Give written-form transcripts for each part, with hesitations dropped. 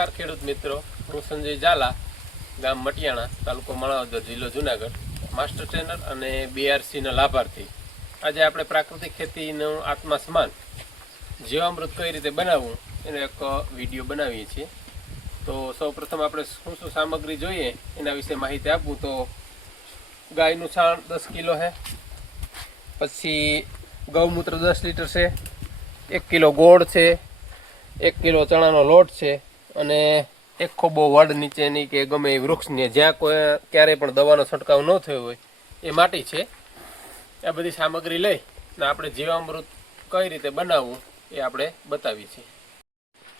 નમસ્કાર ખેડૂત મિત્રો, હું સંજય ઝાલા, ગામ મટિયાણા, તાલુકો માણાવદર, જિલ્લો જુનાગઢ, માસ્ટર ટ્રેનર અને BRCના લાભાર્થી. આજે આપણે પ્રાકૃતિક ખેતીનું આત્મા સમાન જીવામૃત કઈ રીતે બનાવવું એનો એક વિડીયો બનાવીએ છીએ. તો સૌપ્રથમ આપણે શું શું સામગ્રી જોઈએ એના વિશે માહિતી આપું તો ગાયનું છાણ 10 કિલો છે, પછી ગૌમૂત્ર 10 લીટર છે, 1 કિલો ગોળ છે, 1 કિલો ચણાનો લોટ છે અને 1 ખોબો વડ નીચેની કે ગમે એ વૃક્ષની જ્યાં કોઈ ક્યારેય પણ દવાનો છંટકાવ ન થયો હોય એ માટી છે. આ બધી સામગ્રી લઈ ને આપણે જીવામૃત કઈ રીતે બનાવવું એ આપણે બતાવીએ છીએ.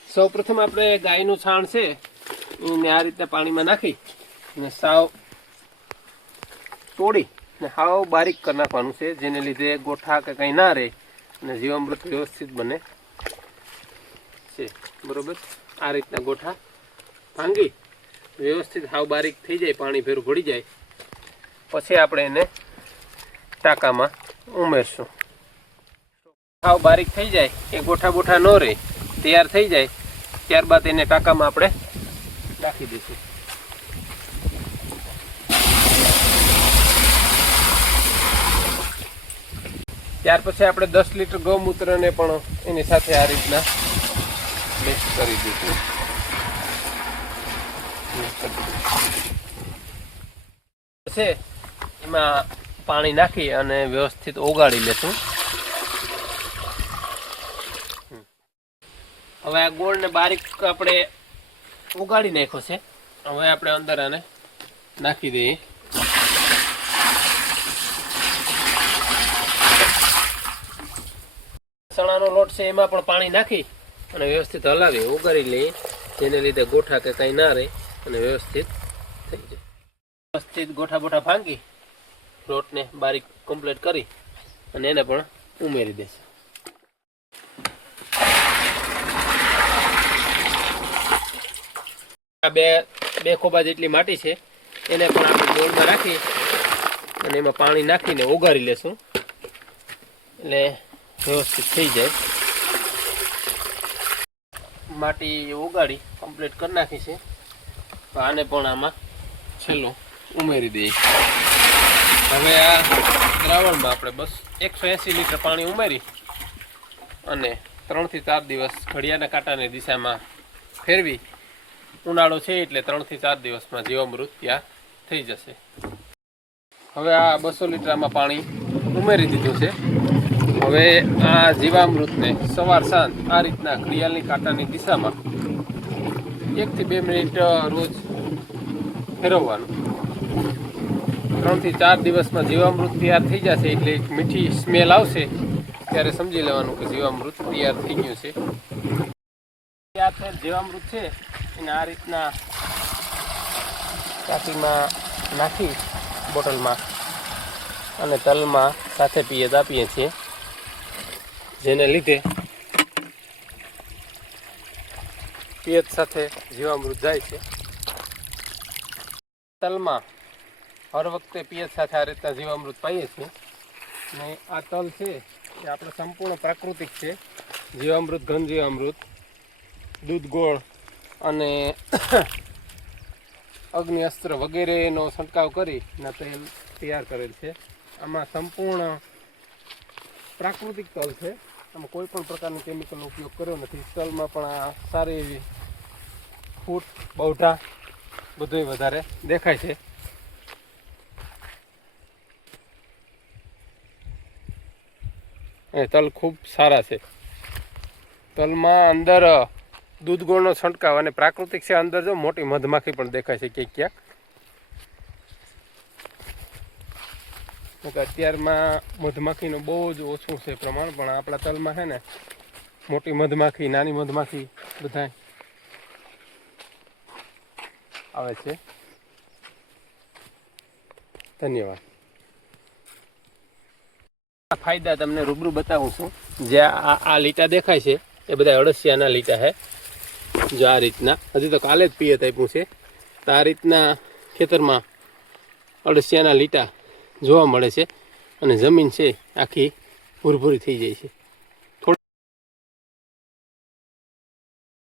સૌપ્રથમ આપણે ગાયનું છાણ છે એને આ રીતે પાણીમાં નાખી ને સાવ તોડી ને હાવ બારીક કરી નાખવાનું છે, જેને લીધે ગોઠા કે કંઈ ના રહે અને જીવામૃત વ્યવસ્થિત બને છે. બરોબર, આ રીતના ગોઠા ભાંગી વ્યવસ્થિત હાવ બારીક થઈ જાય, પાણી ભેરું ભળી જાય પછી આપણે એને ટાંકામાં ઉમેરશું. હાવ બારીક થઈ જાય એ ગોઠા બોઠા ન રહે, તૈયાર થઈ જાય ત્યારબાદ એને ટાંકામાં આપણે નાખી દઈશું. ત્યાર પછી આપણે 10 લીટર ગૌમૂત્રને પણ એની સાથે આ રીતના મિક્સ કરી દઈશું. પછી એમાં પાણી નાખી અને વ્યવસ્થિત ઓગાળી લેશું. હવે આ ગોળને બારીક આપણે ઓગાળી નાખ્યો છે. હવે આપણે અંદર આને નાખી દઈએ. ચણાનો લોટ છે એમાં પણ પાણી નાખી અને વ્યવસ્થિત હલાવી ઓગાળી લઈએ, જેને લીધે ગોઠા કે કંઈ ના રહે અને વ્યવસ્થિત થઈ જાય. વ્યવસ્થિત ગોઠા બોઠા ભાંગી લોટને બારીક કમ્પ્લીટ કરી અને એને પણ ઉમેરી દેશે. આ બે ખોબા જેટલી માટી છે એને પણ આપણે બોલમાં રાખી અને એમાં પાણી નાખીને ઓગાળી લેશું એટલે વ્યવસ્થિત થઈ જાય. માટી ઓગાળી કમ્પ્લીટ કરી નાખી છે. આને પણ આમાં છેલ્લું ઉમેરી દઈએ. હવે આ દ્રાવણમાં આપણે બસ 180 લીટર પાણી ઉમેરી અને 3 થી 4 દિવસ ઘડિયાળના કાંટાની દિશામાં ફેરવી, ઉનાળો છે એટલે 3 થી 4 દિવસમાં જીવામૃત તૈયાર થઈ જશે. હવે આ 200 લીટર આમાં પાણી ઉમેરી દીધું છે. હવે આ જીવામૃતને સવાર સાંજ આ રીતના ઘડિયાળની કાંટાની દિશામાં 1 થી 2 મિનિટ રોજ ફેરવવાનું. 3 થી 4 દિવસમાં જીવામૃત તૈયાર થઈ જશે એટલે એક મીઠી સ્મેલ આવશે ત્યારે સમજી લેવાનું કે જીવામૃત તૈયાર થઈ ગયું છે. તૈયાર થયેલ જીવામૃત છે એને આ રીતના ટાંકીમાં નાખી બોટલમાં અને તલમાં સાથે પિયત આપીએ છીએ, જેને લીધે પિયત સાથે જીવામૃત જાય છે. તલમાં હર વખતે પિયત સાથે આ રીતના જીવામૃત પાઈએ છીએ ને આ તલ છે એ આપણે સંપૂર્ણ પ્રાકૃતિક છે. જીવામૃત, ઘન જીવામૃત, દૂધ, ગોળ અને અગ્નિ અસ્ત્ર વગેરેનો છંટકાવ કરી ના તેલ તૈયાર કરેલ છે. આમાં સંપૂર્ણ પ્રાકૃતિક તલ છે. આમાં કોઈ પણ પ્રકારનું કેમિકલનો ઉપયોગ કર્યો નથી. તલમાં પણ આ સારી એવી ફૂટ, બૌઢા બધું વધારે દેખાય છે. એ તલ ખૂબ સારા છે. તલમાં અંદર દૂધ ગોળનો છંટકાવ અને પ્રાકૃતિક છે. અંદર જો મોટી મધમાખી પણ દેખાય છે ક્યાંક ક્યાંક. અત્યારમાં મધમાખીનું બહુ જ ઓછું છે પ્રમાણ, પણ આપણા તલમાં છે ને મોટી મધમાખી, નાની મધમાખી બધા આવે છે. ધન્યવાદ. ફાયદા તમને રૂબરૂ બતાવું છું. જે આ લીટા દેખાય છે એ બધા અળસિયાના લીટા છે. જો આ રીતના હજી તો કાલે જ પિયત આપ્યું છે તો આ રીતના ખેતરમાં અળસિયાના લીટા જોવા મળે છે અને જમીન છે આખી ભૂરભૂરી થઈ જાય છે.